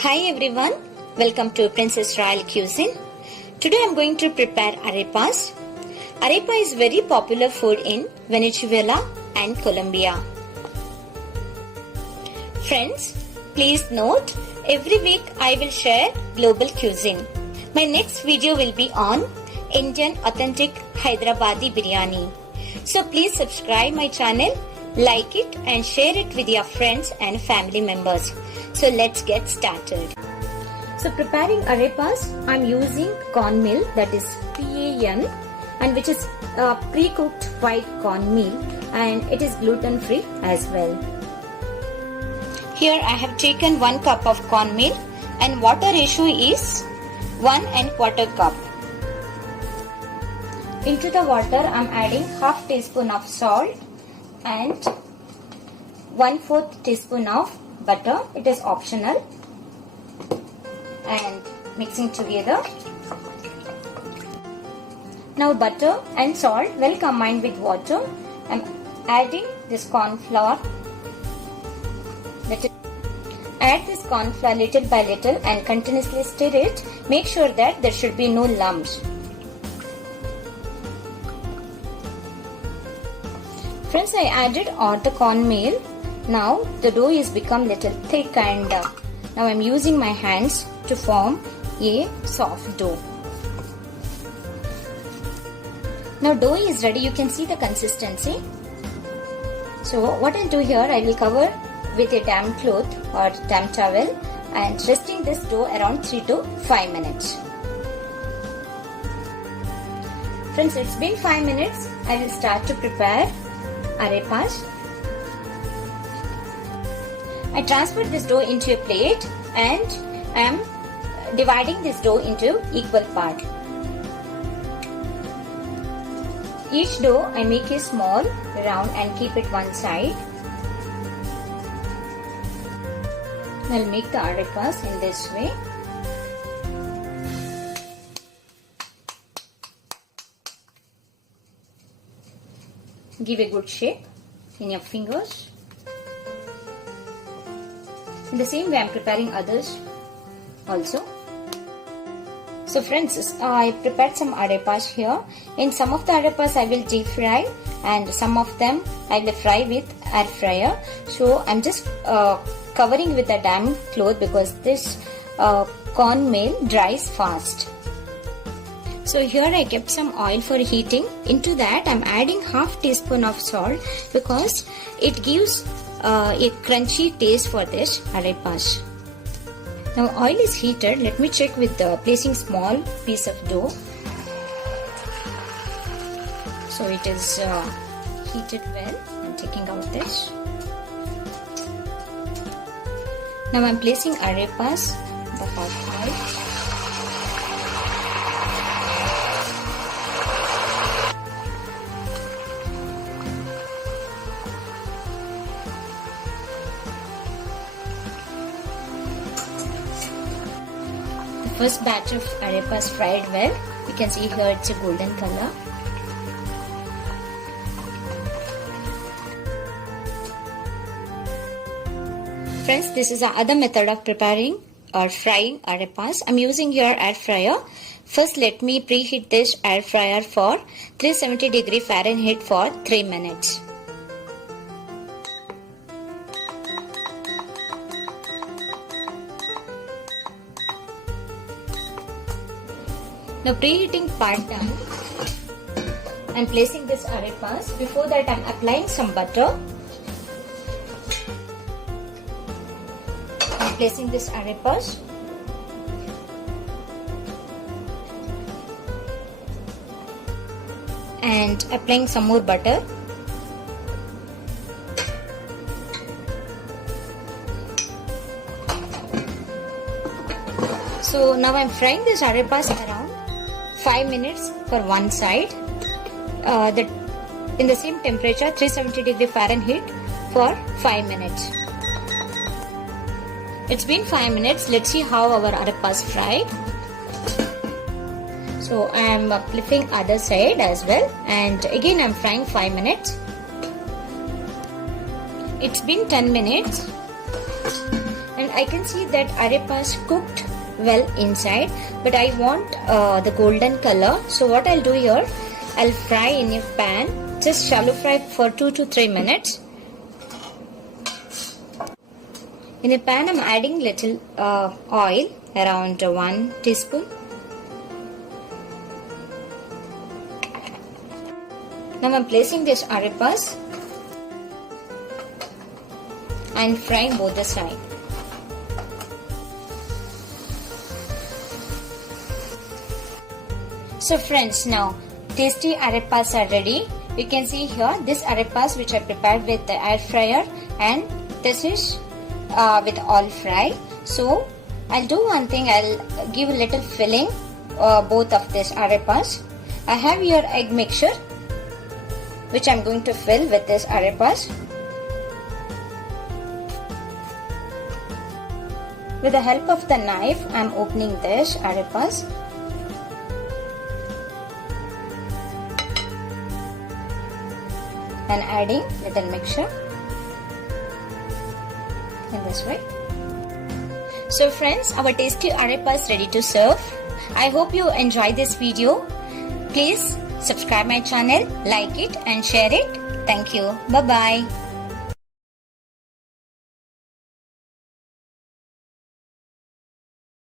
Hi everyone, welcome to Princess Royal Cuisine. Today I am going to prepare arepas. Arepa is very popular food in Venezuela and Colombia. Friends, please note, every week I will share global cuisine. My next video will be on Indian authentic Hyderabadi biryani. So please subscribe my channel, like it and share it with your friends and family members. So let's get started. So preparing arepas, I'm using cornmeal, that is PAN, and which is pre-cooked white cornmeal, and it is gluten free as well. Here I have taken 1 cup of cornmeal and water ratio is 1 1/4 cup. Into the water I'm adding half teaspoon of salt and 1/4 teaspoon of butter. It is optional, and mixing together. Now butter and salt well combined with water. I'm adding this corn flour. Add this corn flour little by little and continuously stir it. Make sure that there should be no lumps. Friends, I added all the cornmeal. Now the dough is become little thick, and now I'm using my hands to form a soft dough. Now dough is ready. You can see the consistency. So what I'll do here, I will cover with a damp cloth or damp towel and resting this dough around 3 to 5 minutes. Friends, it's been 5 minutes. I will start to prepare arepas. I transferred this dough into a plate and I am dividing this dough into equal part. Each dough I make a small round and keep it one side. I'll make the arepas in this way. Give a good shape in your fingers. In the same way I am preparing others also. So friends, I prepared some arepas here. In some of the arepas I will deep fry and some of them I will fry with air fryer. So I'm just covering with a damp cloth because this cornmeal dries fast. So here I kept some oil for heating. Into that I'm adding half teaspoon of salt because it gives a crunchy taste for this arepas. Now oil is heated. Let me check with placing small piece of dough. So it is heated well. I'm taking out this. Now I'm placing arepas in the hot oil. First batch of arepas fried well. You can see here it's a golden color. Friends, this is the other method of preparing or frying arepas. I'm using here air fryer. First let me preheat this air fryer for 370 Fahrenheit for 3 minutes. Now preheating part done. I'm placing this arepas. Before that I'm applying some butter. I'm placing this arepas. And applying some more butter. So now I'm frying this arepas around 5 minutes for one side, in the same temperature 370 Fahrenheit for 5 minutes. It's been 5 minutes. Let's see how our arepas fried. So I am flipping other side as well, and again I am frying 5 minutes. It's been 10 minutes and I can see that arepas cooked well inside, but I want the golden color. So what I'll do here, I'll fry in a pan, just shallow fry for 2 to 3 minutes. In a pan, I'm adding little oil, around 1 teaspoon. Now I'm placing these arepas and frying both the sides. So friends, now tasty arepas are ready. You can see here this arepas which I prepared with the air fryer, and this is with all fry. So I'll do one thing, I'll give a little filling both of these arepas. I have here egg mixture which I'm going to fill with this arepas. With the help of the knife, I'm opening this arepas. And adding little mixture in this way. So friends, our tasty arepa is ready to serve. I hope you enjoy this video. Please subscribe my channel, like it and share it. Thank you. Bye bye.